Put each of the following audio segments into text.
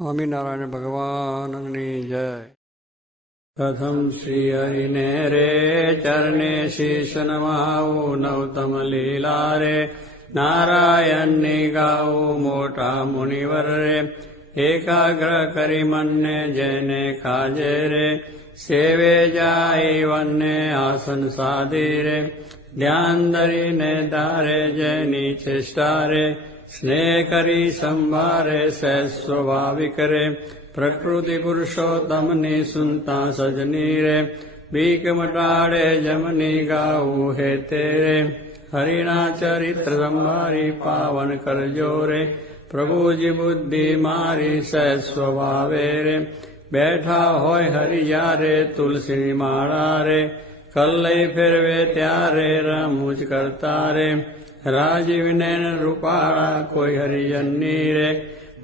સ્વામિનારાયણ ભગવાનની જય પ્રથમ શ્રી હરિને રે ચરણે શીશ નમાવું નવતમ લીલા રે નારાયણની ગાવું મોટા મુનિવર રે એકાગ્ર કરી મનને જેને ખાજે રે સેવે જાય વનને આસન સાધી રે ધ્યાન ધરીને ધારે જેની ચેષ્ટા રે स्नेह करी संभारे सह रे प्रकृति पुरुषोत्तम नि सुनता सजनी रे बीक मटाड़े जमनी गाऊ हे तेरे हरिणा चरित्र संभारी पावन कर जोरे प्रभु जी बुद्धि मारी सह रे बैठा होय हरिया तुलसी माड़ा रे कल फिर वे त्यारे रमुज करता रे राजीव ने रूपारा कोई हरिजन नीरे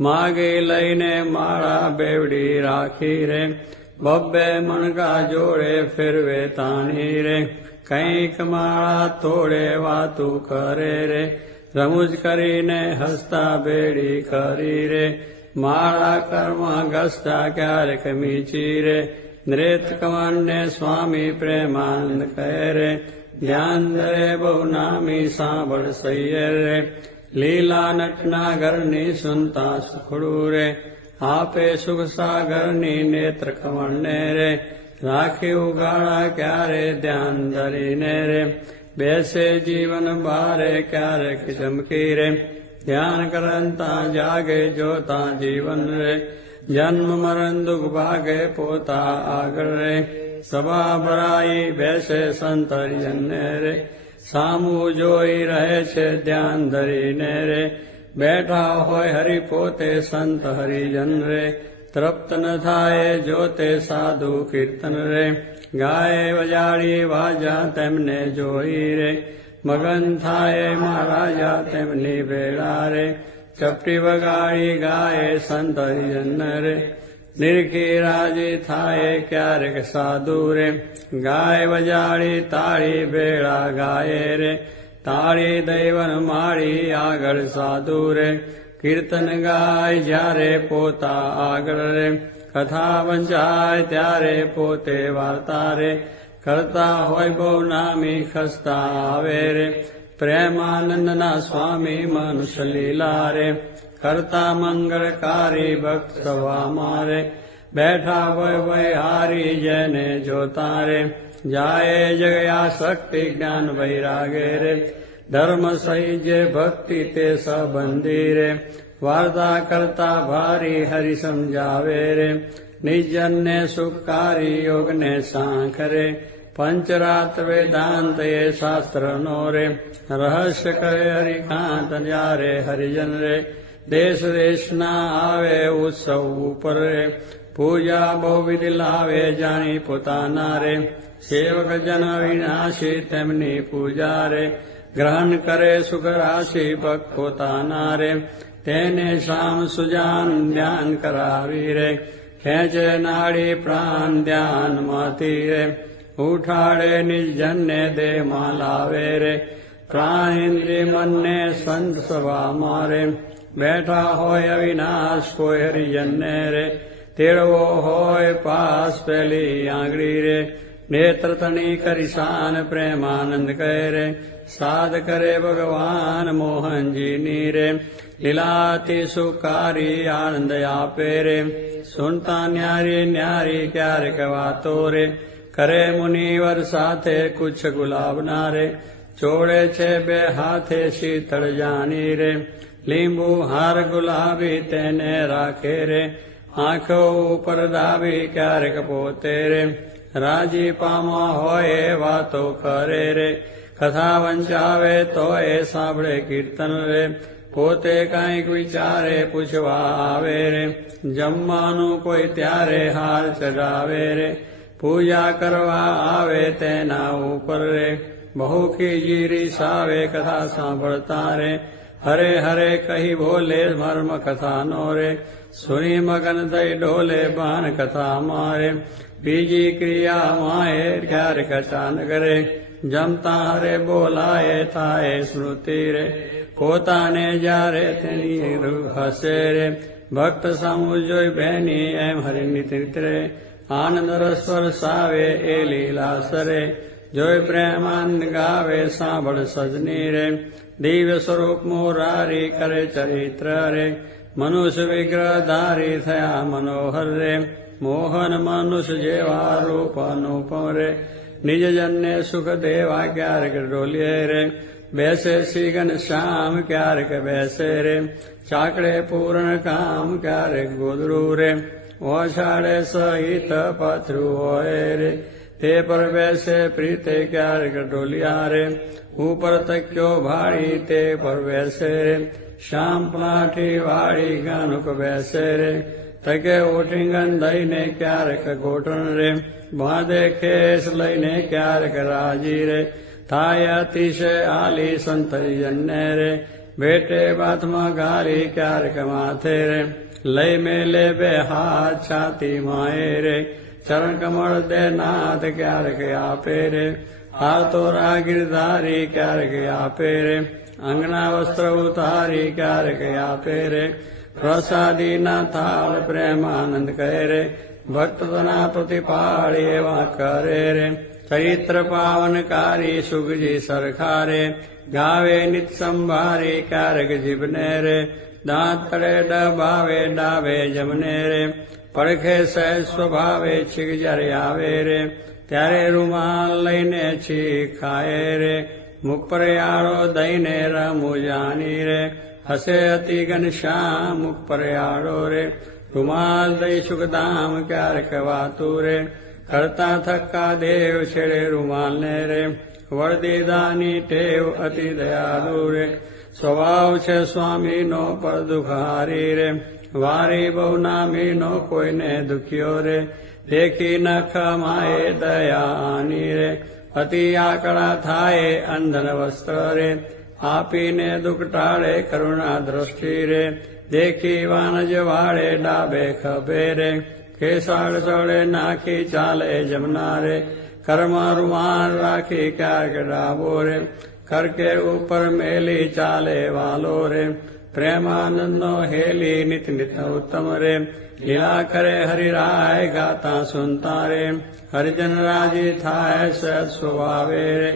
मागे लईने मारा बेवड़ी राखी रे बब्बे मन का जोड़े फिर वे तानी रे कई कमाड़ा तोड़े वातु करे रे रमुज करी ने हंसता बेड़ी करी रे मारा कर्म घसता क्या रे कमी चीरे नृत्य कमन ने स्वामी प्रेमानंद करे रे ध्यान धरे बहुनामी सांबड़ सैयरे लीला नटना घरनी सुनता सुखड़ूरे आपे सुख सागरनी नेत्र ने रे राखी उगाड़ा क्यारे ध्यान धरी ने रे बैसे जीवन बारे क्यारे चमकी रे ध्यान करंता जागे जोता जीवन रे जन्म मरण दुख भागे पोता आगर रे सभा भराई बैसे संतरिजने रे सामू जोई रहे छे ध्यान धरी ने रे बैठा होय हरि पोते संत हरिजन रे तृप्त न थाए जोते साधु कीर्तन रे गाय वजाड़ी वाजा तेमने जोई रे मगन थाए महाराजा तेमनी बेड़ा रे चपटी वगाड़ी गाए संत हरिजन रे લેકે રાજે થાય કે આરક સાધુ રે ગાય વજાડે તાળી ભેળા ગાય રે તાડે દેવન માળી આગર સાધુ રે કીર્તન ગાય જારે પોતા આગર રે કથા વંચાય ત્યારે પોતે વાર્તા રે કરતા હોય બોવ નામે ખસ્તાવે રે પ્રેમાનંદના સ્વામી મનુષ લેલા રે करता मंगल कार्य भक्त सवा मारे बैठा वय वय हारी जने जो तारे जाए जगया शक्ति ज्ञान वैरागे रे धर्म सही जे भक्ति ते सबंदी रे वार्ता करता भारी हरि समझावे रे निजन ने सुखकारी योग ने सांख रे पंचरात वेदांत ये शास्त्र नो रे रहस्य करे जा रे हरिजन रे દેશ દેશના આવે ઉત્સવ ઉપર રે પૂજા બહુવિધ લાવે જાણી પોતાના રે સેવક જન વિનાશી તેમની પૂજા રે ગ્રહણ કરે સુખ રાશિ ભક્ત પોતાના રે તેને શામ સુજાન ધ્યાન કરાવી રે ખેંચે નાડી પ્રાણ ધ્યાન માતી રે ઉઠાડે નિર્જનને દે લાવે રે પ્રાણ ઇન્દ્રિય મનને સંત સભા મારે बैठा होय अविनाश कोय हरिजन ने रे तेरवो होय पास पहली आंगड़ी रे नेत्र तनी करिशान प्रेमानंद कह रे साध करे भगवान मोहन जी नीरे लीलाति सुकारी आनंद आपे रे सुनता न्यारी न्यारी क्यार कवा रे करे मुनिवर साथे कुछ गुलाब नारे छोड़े छे बे हाथे शीतल जानी रे लींबू हार गुलाबी तेने राखे रे आंख ऊपर दाबी क्यारे पोते रे राजी पामा हो ये करे रे कथा वंचावे तो ये साबड़े कीर्तन रे पोते कई विचारे पूछवावे रे जम्मानु कोई त्यारे हाल चढ़ावे रे पूजा करवा आवे तेना ऊपर रे बहु की जीरी सावे कथा सांभता रे हरे हरे कही भोले मर्म कथा नोरे सुनी मगन दई डोले बान कथा मारे बीजी क्रिया माए घर कचान करे जमता हरे बोलाए ताये स्मृति रे कोता ने जा रे तेनी हसे रे भक्त जो बहनी एम हरि नित्रे आनंद रस्वर सावे ए लीला सरे जो प्रेमान गावे सांभ सजनी रे दिव्य स्वरूप मोरारी करे चरित्र रे मनुष्य विग्रह धारी थया मनोहर रे मोहन मनुष्य जेवा रूप अनुप रे निज जन्य सुख देवा क्यार डोलिये रे बैसे सीगन श्याम क्यार के बैसे रे चाकड़े पूर्ण काम क्यार गुदरू रे ओषाढ़ सहित पथरु रे ते वैसे प्रीते रे ऊपर तक्यो भारी ते पर रे श्याम पलाठी भारी गानुक वैसे रे तके ओटिंगन दईने क्यारक गोटन रे भादे खेस लईने क्यारक राजी रे थाय अतिशय आली संतरी जन्ने रे बेटे बाथमा गाली क्यारक माथे रे लय मेले बे हाथ छाती माए रे चरण कमल दे नाथ क्या रखे आपे हाथो हार तो गिरधारी क्या रखे अंगना वस्त्र उतारी क्या रखे आपे प्रसादी न थाल प्रेम आनंद रे भक्त तना प्रतिपाड़े एवं करे रे चरित्र पावन कारी सुख जी सरखारे गावे नित संभारे कारक जीवने रे दात तड़े डावे जमने रे પડખે સહેજ સ્વભાવે છીક જ્યારે આવે રે ત્યારે રૂમાલ લઈને છીક ખાય રે મુખ પર આળો દઈને રમું જાની રે હસે અતિ ઘનશ્યામ મુખ પર આળો રે રૂમાલ દઈ સુખધામ ક્યારેક વાતું રે કરતા થક્કા દેવ છેડે રૂમાલને રે વરદીદાની ટેવ અતિ દયાલુ રે સ્વભાવ છે સ્વામીનો પર દુખારી રે वारे बहु नामे नो कोई ने दुखियो रे देखी न खमाए दया रे अति आकड़ा थाए अंधन वस्त्र रे आपी ने दुख टाड़े करुणा दृष्टि रे देखी वानज वाले डाबे खबे रे केसाल चौड़े नाखी चाले जमना रे कर्मारुमान राखी क्या डाबो रे करके ऊपर मेली चाले वालो रे प्रेमानंदो हेली नित नित उत्तम रे लीला करे हरि राय गाता सुनता रे हरिजन राजी थाय सत स्वभावे रे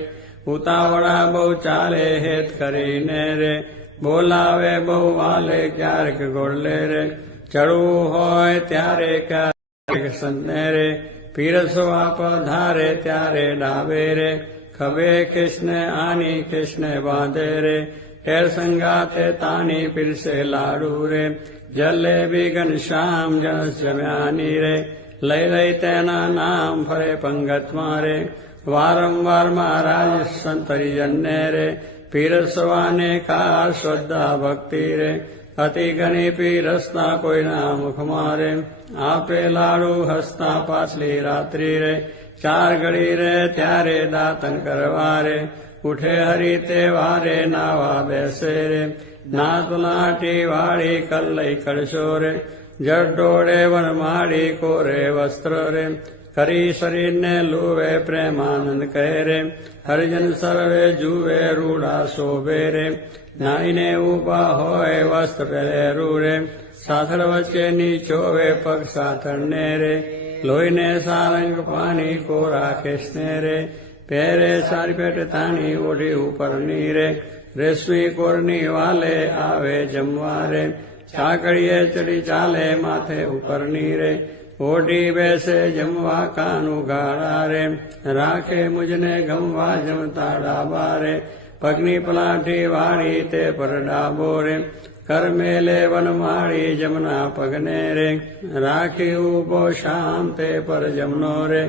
उतावड़ा बहु चाले हेत करे ने रे बोलावे बहु वाले क्यारक गोड़ले रे चढ़ू हो त्यारे क्यारक सन्ने रे पीर आप धारे त्यारे डावे रे खबे कृष्ण आनी कृष्ण बांधे रे फिर संगाते तानी फिर से लाडू रे जले भी घनश्याम जनस्यानी रे लय लय तेना नाम फरे पंगत मारे वारंवार महाराज संतरी जन्ने रे पीर सवाने का श्रद्धा भक्ति रे अति घनी पीरसना कोई ना मुख मारे आपे लाडू हसता पाछली रात्रि रे चार घड़ी रे त्यारे दातन करवारे कुठे हरिते वारे नावा बेसेरे नातुनाटी वाळी कल्लै कळशोरे जड्डोडे वनमाळी कोरे वस्त्र रे करी शरीने लुवे प्रेमानंद कैरे हरिजन सर्वे जुवे रूढा शोभे रे नाईने उपा होय वस्त्र पेले रूरे साथड़ वचे नीचोवे पग साथड़ने रे लोहिने सारंग पानी को राखे रे पेरे सारी पेट तानी ओढ़ी ऊपर नीरे रेशमी कोरनी वाले आवे जमवारे चाकड़िए चढ़ी चाले माथे ऊपर नीरे ओढ़ी बैसे जमवा कानू गाड़ा रे राखे मुझने गमवा जमता डाबा रे पगनी पलाठी वाड़ी ते पर डाबो रे कर मेले वन माड़ी जमना पगने रे राखी उम ते पर जमनो रे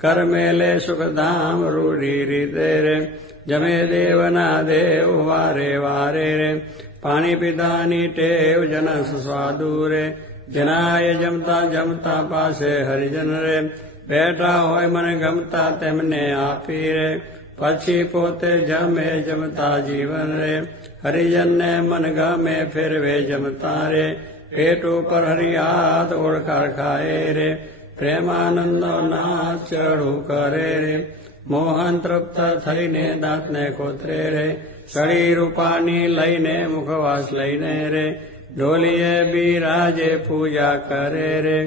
कर मेले सुख धाम रूढ़ी रीते रे जमे देवना देव वारे वारे रे पानी पिता नी टेव जनस स्वादू रे जनाय जमता जमता पासे हरिजन रे बैठा हो मन गमता तेमने आपी रे पक्षी पोते जमे जमता जीवन रे हरिजन ने मन गमे फिर वे जमता रे पेट पर हरियात उड़ कर खाए रे પ્રેમાનંદો નાથ ચડું કરે રે મોહન તૃપ્ત થઈને દાંતને કોતરે રે સળી રૂપાની લઈને મુખવાસ લઈને રે ઢોલીએ બિરાજે પૂજા કરે રે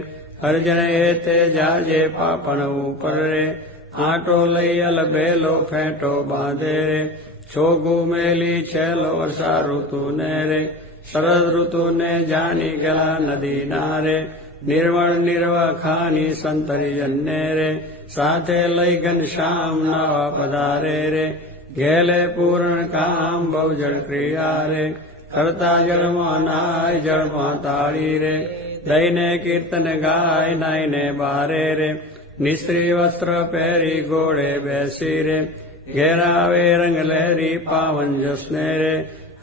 હરજણ તે જાજે પાપણ ઉપર રે આટો લઈ અલબેલો ફેંટો બાંધે રે છોગુ મેલી છેલો વર્ષા ઋતુને રે શરદ ઋતુને જાની ગલા નદી ના રે निर्वखानि संने रे सा लयिघन श्याम नव पधारे रे बहुजल क्रियारे जलमानाय जलमा रे दैने कीर्तन गाय नयने बारे रे निश्रीवस्त्र वस्त्र पेरि गोडे बेसि रे घेरावे रङ्गलेरि पावन जस्ने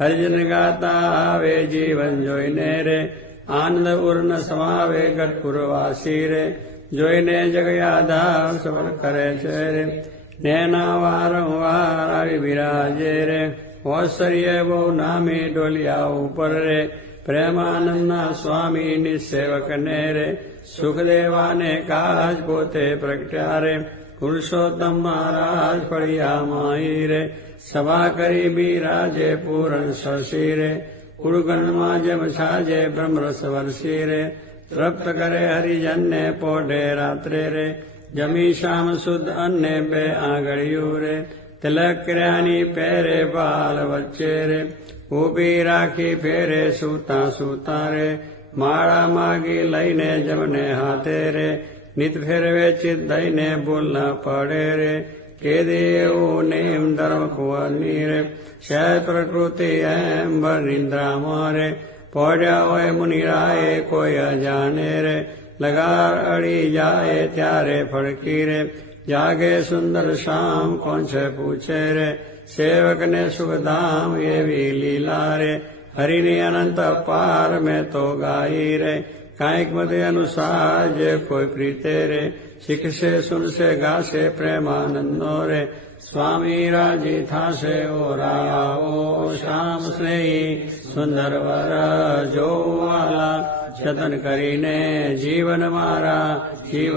हरिजन गाता आवे जीवन जोइने रे आनंद उर्ण समावे गटपुरवासीर જોઈને જગયાધા સબલ કરે છે રે નેના વારંવાર આવી બિરાજે રે ઓસર્ય બહુ નામી ડોલિયા ઉપર રે પ્રેમાનંદના સ્વામીની સેવકને રે સુખદેવાને કાજ પોતે પ્રગટ્યા રે પુરુષોત્તમ મહારાજ ફળિયા માહી રે સભા કરી બિરાજે પૂરણ શશી રે उरुगन्माजमशाजे ब्रह्मरसवर्षीरे तृप्तकरे हरिजन्ने पोढे रात्रे रे जमी श्याम सुद अन्ने पे रे तिलक क्रियानी पेरे बाल बच्चे रे ऊबी राखी फेरे सूता सूता रे माड़ा मागी लईने जमने हाथे रे नित वे चित दईने बोलना पड़े रे केदेयो नेम धर्म कुवनीरे शय प्रकृति एम निंद्रा मारे पौड्या होय मुनिराये कोय जाने रे लगार अड़ी जाए त्यारे फड़की रे जागे सुंदर शाम कौन से पूछे रे सेवक ने सुख धाम ये भी लीला रे हरि ने अनंत पार में तो गाई रे कायक मत अनुसार जे कोई प्रीते रे सिखसे सुनसे गासे रे स्वामी राजी थासे ओराओ श्याम वर जो वाला जतन करीने जीवन मारा जीव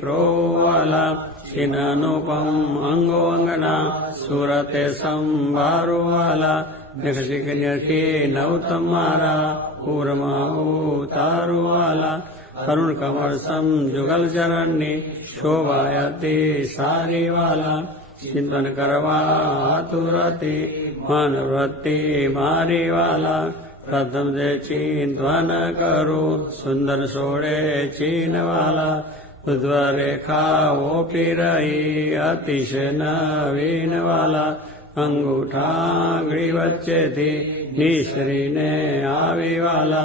प्रो वाला मा प्रोवालापम अङ्गो अङ्गना सूरते संला मारा ऊर्मा तारो वाला अरुण कमलं शोभायते शोभायति सारी वाला चिन्तन करवातुरति मनवृत्ति मारि वाला प्रथम करु सुन्दर सोडे चिन वालाद्वरेखा अङ्गूठा ग्रीवच्यते वच्चिश्री आविवाला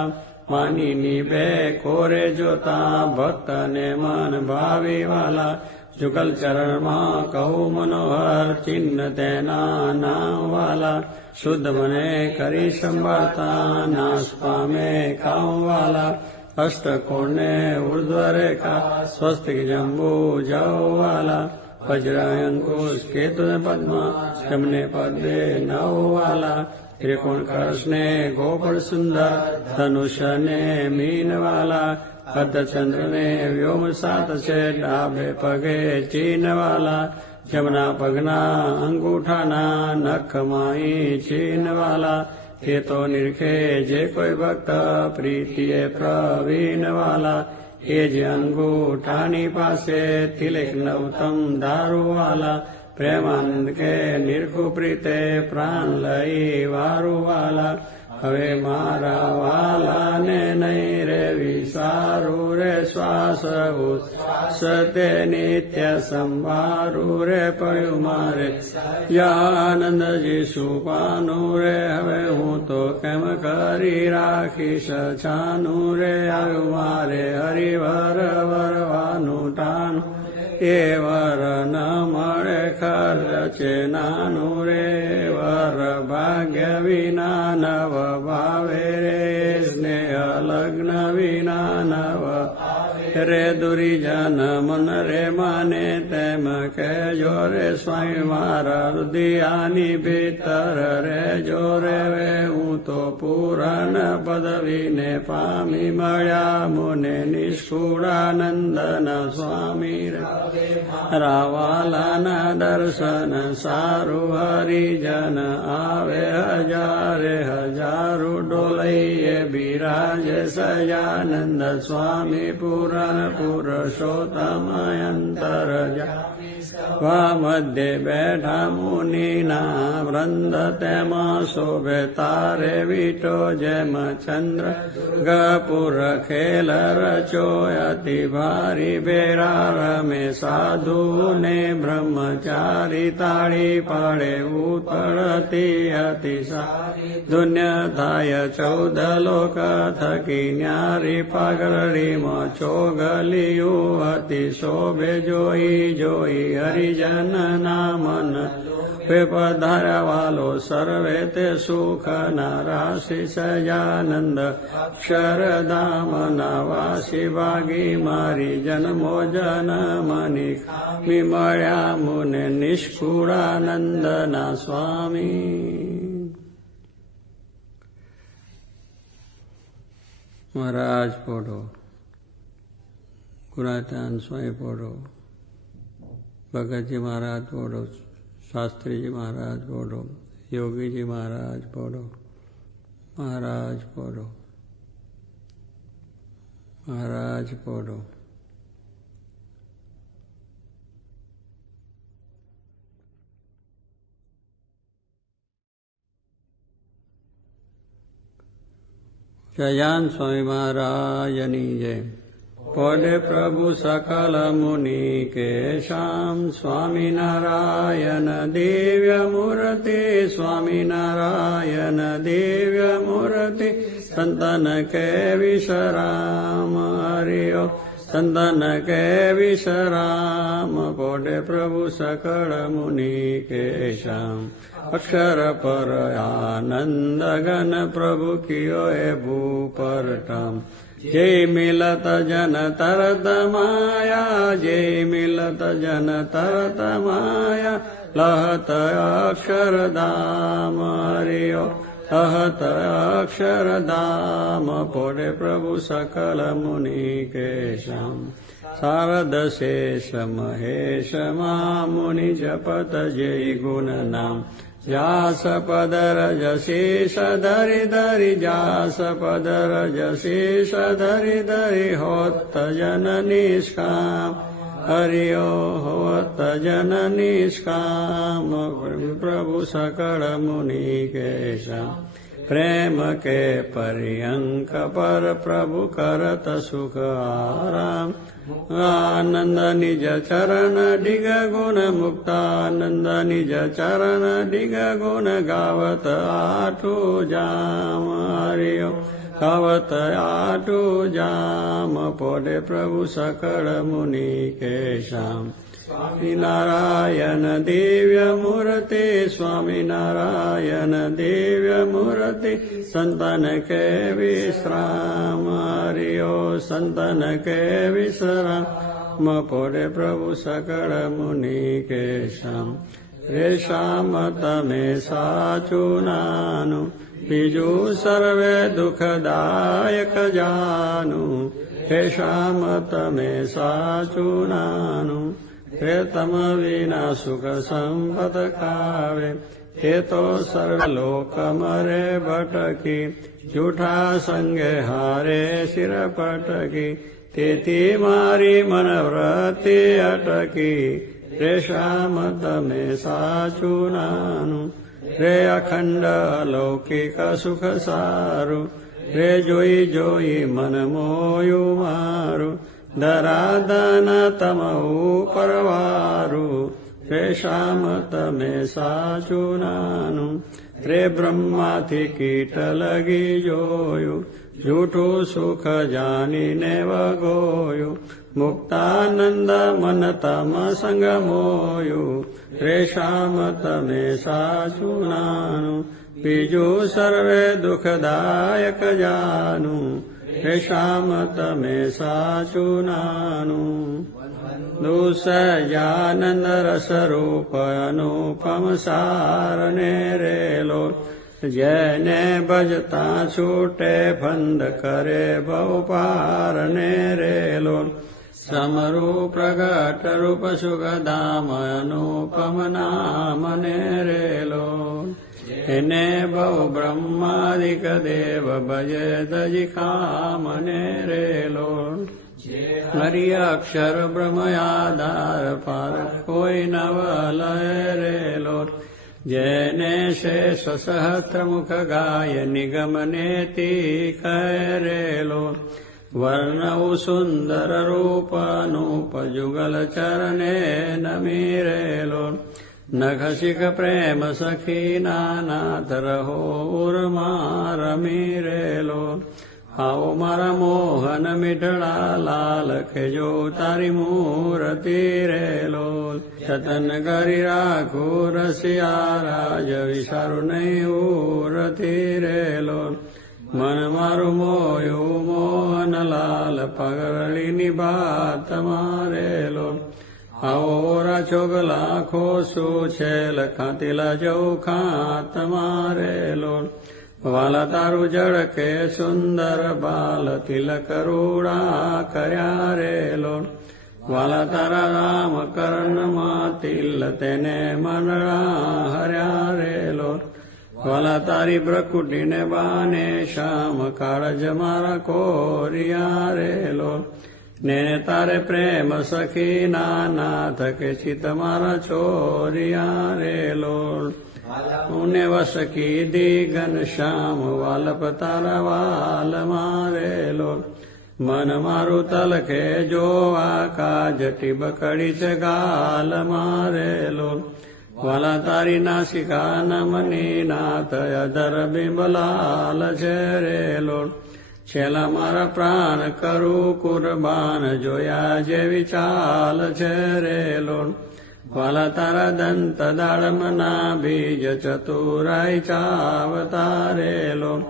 માનીની બે કોરે જોતા ભક્તને મન ભાવીવાલા જુગલ ચરણમાં કહું મનોહર ચિહ્ન તેના નામવાલા શુદ્ધ મને કરી સંભાળતા નાશ પામે ખામવાલા અષ્ટકોણને ઉર્ધ્વ રેખા સ્વસ્થ જંબુ જવવાલા વજ્રયંકુશ કેતુ પદ્મા જમને પદે નવવાલા ત્રિકોણ કૃષ્ણે ગોપળ સુંદર ધનુષને મીનવાલા ને વ્યોમ સાત છે ડાબે પગે ચીનવાલા જમના પગના અંગૂઠાના નખમાઈ ચીનવાલા એ તો નિરખે જે કોઈ ભક્ત પ્રીતિએ પ્રવીણવાલા એ જે અંગૂઠાની પાસે તિલક નવતમ દારૂવાલા પ્રેમાનંદ કે નિર્ખુપ્રીતે પ્રાણ લઈ વારું વાલા હવે મારા વાલાને નહીં રે વિસારું રે શ્વાસ સતે નિત્ય સંભારું રે પડ્યું મારે યાનંદજી સુપાનું રે હવે હું તો કેમ કરી રાખીશ છાનું રે આવ્યું મારે હરિભર વરવાનું ટાણું એ વર ન મળે ખર્ચે નાનું રે વર ભાગ્ય વિના નવ ભાવે રે સ્નેહ લગ્ન વિના નવ રે દુરીજન મન રે માને તેમ કહેજો રે સ્વામી મારા હૃદયાની ભીતર રે જો રે વે तो पूरण पदवीने पामि मया मुने निष्ठुरानन्दन स्वामी रावालन दर्शन सारु हरिजन आवे हजारे हजारु डोलै विराज सयानन्द स्वामी पूरण पुरुषोत्तमयन्तर स्वामध्ये बेढामुनिना वृन्दते मा शोभेतारे विटो जयम चन्द्र गपुर खेल रचो यति भारि बेरारमे साधुने ब्रह्मचारी ताळि पाळे उतरति अति सा धुन्यधाय चौद लोक थकि न्यारि पगरि चोगलियो अति शोभे जोयि जोयि हरिजन नामन विपधरवालो सर्वे ते सुख न सयानन्द शरदामनवासि वासि मारि जनमो जन मनि विमया मुनि निष्कुरानन्द स्वामी महाराज पोडो कुरातान स्वामी पोडो भगत जी महाराज बोलो शास्त्री जी महाराज बोलो योगी जी महाराज बोलो महाराज बोलो महाराज बोलो जयान स्वामी महाराज जय पोडे प्रभु सकल मुनि केश स्वामी नारायण देव्य मूर्ति स्वामी नारायण देव्य मूर्ति के के पोडे प्रभु सकल मुनि पर अक्षर गण प्रभु कियो भू पर्टम् जे मिलत जन तरत माया जे मिलत जन तरत माया लहत अक्षरदा मर लहत अक्षरदा मोडे प्रभु सकल मुनिकेशम् शारदशेश महेशमा मुनि जपत जय गुणनाम् जासपदरजशेषधरिधरि जासपदरजशेषधरिधरि जशेष धरि दरि जास हरि ओ प्रेम के पर्यङ्क पर करत सुखाराम आनन्द निज चरण मुक्तानन्द निज चरण गुण गावत आठो जामार्य गावत आठो जाम पोडे प्रभु सकल केशाम स्वामी नारायण दिव्य मूर्ति स्वामी नारायण दिव्यमूर्ति सन्तन के विश्रामारियो सन्तन के प्रभु सकल मुनि केश तमे साचूनानु बिजु सर्वे दुखदायक जानु मत तमे साचूनानु क्रेतम वीणा सुख संपत कावे तेतो सरल संगे हारे शिरपटकि तेति तेती मारी मनव्रति अटकी रे शाम तमे साचू रे अखंड लौकिक सुख रे जोई जोई मन मोयु मारू दरादनतमऊपरवारु परवारु तमे साचूनानु चुनानु रे ब्रह्मा सुख जानि गोयु मुक्तानन्द मनतम सङ्गमोयु रे तमे सर्वे दुखदायक जानु ेषाम तमे साचु ननुस अनुपम सारणे रेलो जने भजता छूटे भन्द करे पारे रेलो, लो समरूप प्रगटरूप सुगदाम अनुपम हिने बहु ब्रह्मादिक देव भज दजि कामने रेलोन् हरियाक्षर भ्रमयाधार पार् को नवलय रेलो जै ने शेषसहस्रमुख गायनिगमनेतिकै रेलो वर्णौ सुन्दर रूपनूपजुगलचरणे न मि रेलो નખશિખ પ્રેમ સખી નાનાથ રહોરમાં રમી રેલો આવો મારા મોહન મીઠળા લાલ ખેજો તારી મૂરતી રેલો જતન કરી રાખો રસિયા રાજ વિસારું નહીં ઉરતી રેલો મન મારું મોયું મોહન લાલ પગરળી ની બાત મારેલો આવોરા ચોગલા ખોશું છે લખાતીલા જવું ખા તમારે લોલ વાલા તારું જળ કે સુંદર બાલ તિલક રૂડા કર્યા રે લોલ વાલા તારા રામ કર્ણમાં તિલ તેને મનરા હર્યા રે લોલ વાલા તારી પ્રકૃતિને બાને શ્યામ કાળજ મારા કોરિયા રે લોલ ને તારે પ્રેમ સખી નાના થકે ચિત મારા છોરિયા રે લોલ ઉને વસ કીધી ઘન શ્યામ વાલપ તારા વાલ મારે લોલ મન મારું તલખે જોવા કા જટી બકડી છે ગાલ મારે લોલ વાલા તારી નાસિકા નમની ના થયા ધર બિંબલાલ છે રે લોલ છેલ્લા મારા પ્રાણ કરું કુરબાન જોયા જેવી ચાલ છે રે લોન ભલા તારા દંત દાડમના બીજ ચતુરાય ચાવતા રે લોન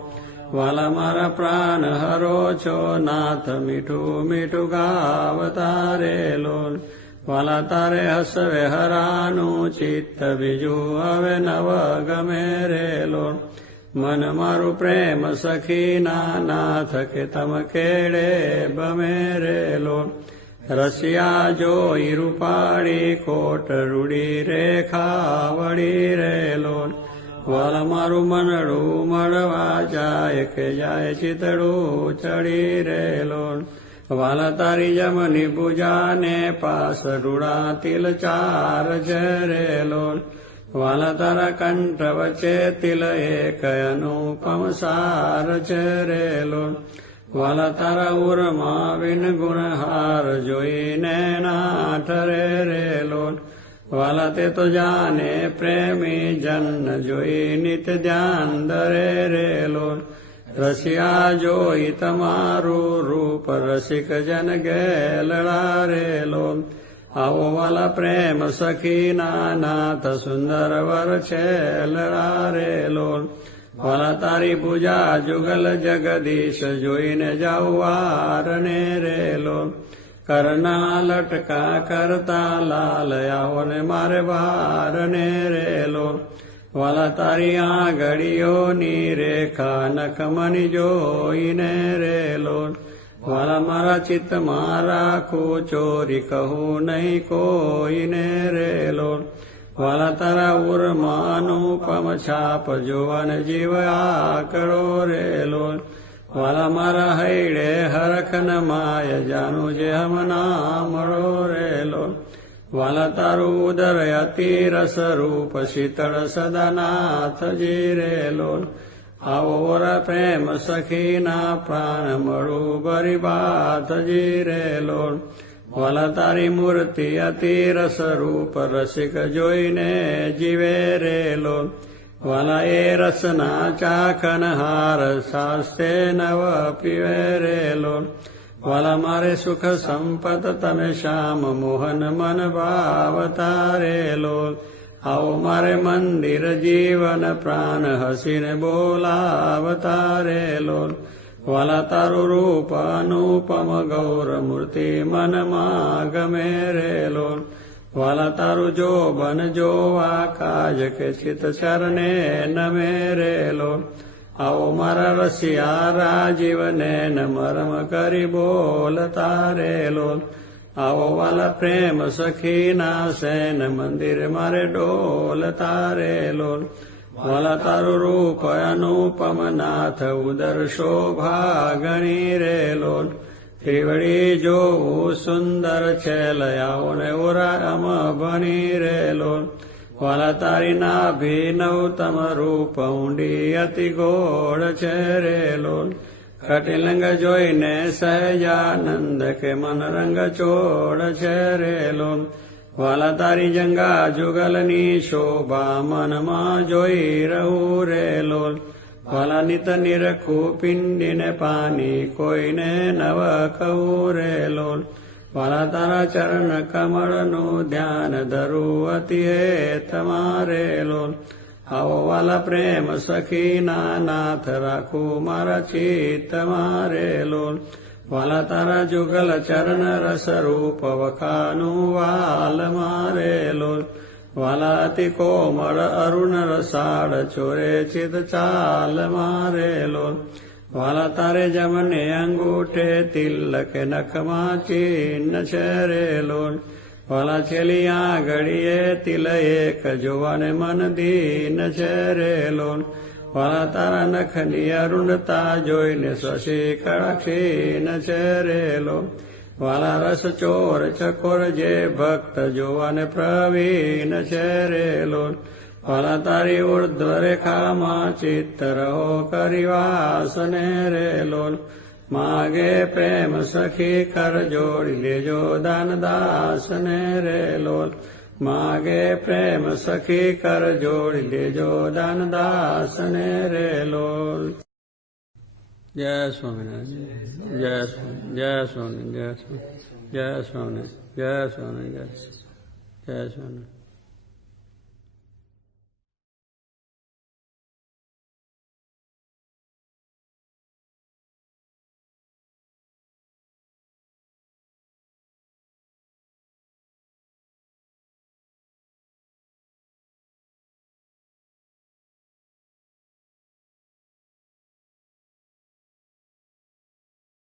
વાલા મારા પ્રાણ હરો છો નાથ મીઠું મીઠું ગાવતા રે લોન વાલા તારે હસવે હરાનું ચિત્ત બીજું હવે નવ ગમે રે લોન મન મારું પ્રેમ સખીના નાથ કે તમ કેળે બમે રે લોન રસિયા જોઈ રૂપાળી કોટ રૂડી રેખા વળી રે વાલ મારું મનડું મળવા જાય કે જાય ચિતડું ચડી રે લોન વાલ તારી જમની પૂજાને પાસ રૂડા તિલ ચાર જ રે વલતરકંઠવચેતિલએકયનુપમસારચરેલુણ વલતર ઉર્મા વિનગુણહાર જોઈને નાઠરે રેલુણ વલતે તો જાને પ્રેમી જન્ન જોઈ નિત ધ્યાન દરે રેલુણ રસિયા જોઈ તમારું રૂપ રસિક જન ગેલડા રેલોણ અવલ પ્રેમ સખી નાથ સુંદર વર છેલ રેલો વલ તારી પૂજા જુગલ જગદીશ જોઈને જાઉં ને રેલો કરના લટકા કરતા લાલ આવો ને મારે વારને રેલો વલ તારી આંગળીઓની રેખા નખમની જોઈને રેલો વાલા મારા ચિત્ત મારા ખો ચોરી કહું નહીં કોઈને રે લોલ વાલા તારા ઉર્માનું પમ છાપ જોવાન જીવ આ કરો રે લોલ વાલા મારા હૈડે હરખન માય જાનું જે હમના મળો રે લોલ વાલા તારું ઉદર અતિ રસ રૂપ શીતળ સદાનાથજી રે લોલ અવર પ્રેમ સખીના પ્રાણ મળું બરી બાથ જીરે લોણ વાલા તારી મૂર્તિ અતિ રસ રૂપ રસિક જોઈને જીવે રે લોણ વાલા એ રસના ચાખન હાર શાસ્તે નવ પીવે રે લોણ વાલા મારે સુખ સંપત તમે શ્યામ મોહન મન ભાવતા રે લોલ આવો મારે મંદિર જીવન પ્રાણ હસીને બોલાવતા રે વાલા તારું રૂપ અનુપમ ગૌર મૂર્તિ મન ગમે રે વાલા તારું જો બન જોવા કાજ કે ચિત ચરને નમે રે આવો મારા રસિયા રાજીવને નમરમ કરી બોલતા રે આવો વાલા પ્રેમ સખીના સેન મંદિર મારે ડોલ તારે લોલ વાલા તારું રૂપ અનુપમ નાથ ઉદર શોભા ગણી રે લોલ ત્રિવડી જોવું સુંદર છે લયાવો ને ઉરામ ભણી રે લોલ વાલા તારી નાભી નવતમ રૂપ ઊંડી અતિ ગોળ છે રે લોલ કટિલંગ જોઈને સહજાનંદ કે મનરંગ ચોડ છે રેલો વાલા તારી જંગા જુગલની શોભા મનમાં જોઈ રહું રેલો વાલા નિત નિરખું પિંડીને પાણી કોઈને નવ કહું રેલો વાલા તારા ચરણ કમળનું ધ્યાન ધરું અતિ હે તમારે લોલ अवल प्रेम सखी नाथ रखो मारा चेत मारे लोल वल तर जुगल चरण रस रूप वखानु वाल मारे लोल वलाति कोमर अरुण रसाड़ चोरे चित चाल मारे लोल वाला तारे जमने अंगूठे तिलक नखमा चीन चरे लोल વાલા છેલિયા ઘડીએ તિલ એક જોવાને મન દીન છે રે લોન વાલા તારા નખની અરુણતા જોઈને શશી કળક્ષીન છે રે વાલા રસ ચોર ચકોર જે ભક્ત જોવાને પ્રવીણ છે રે વાલા તારી ઉર્ધ્વ રેખામાં ચિત્ત રહો કરી વાસને રે માગે પ્રેમ સખી કર જોડી લેજો દાન દાસને રે લોલ માગે પ્રેમ સખી કર જોડી લેજો દાન દાસને રે લોલ જય સ્વામિનારાયણ જય સ્વામી જય સ્વામી જય સ્વામી જય સ્વામી જય સ્વામી જય સ્વામી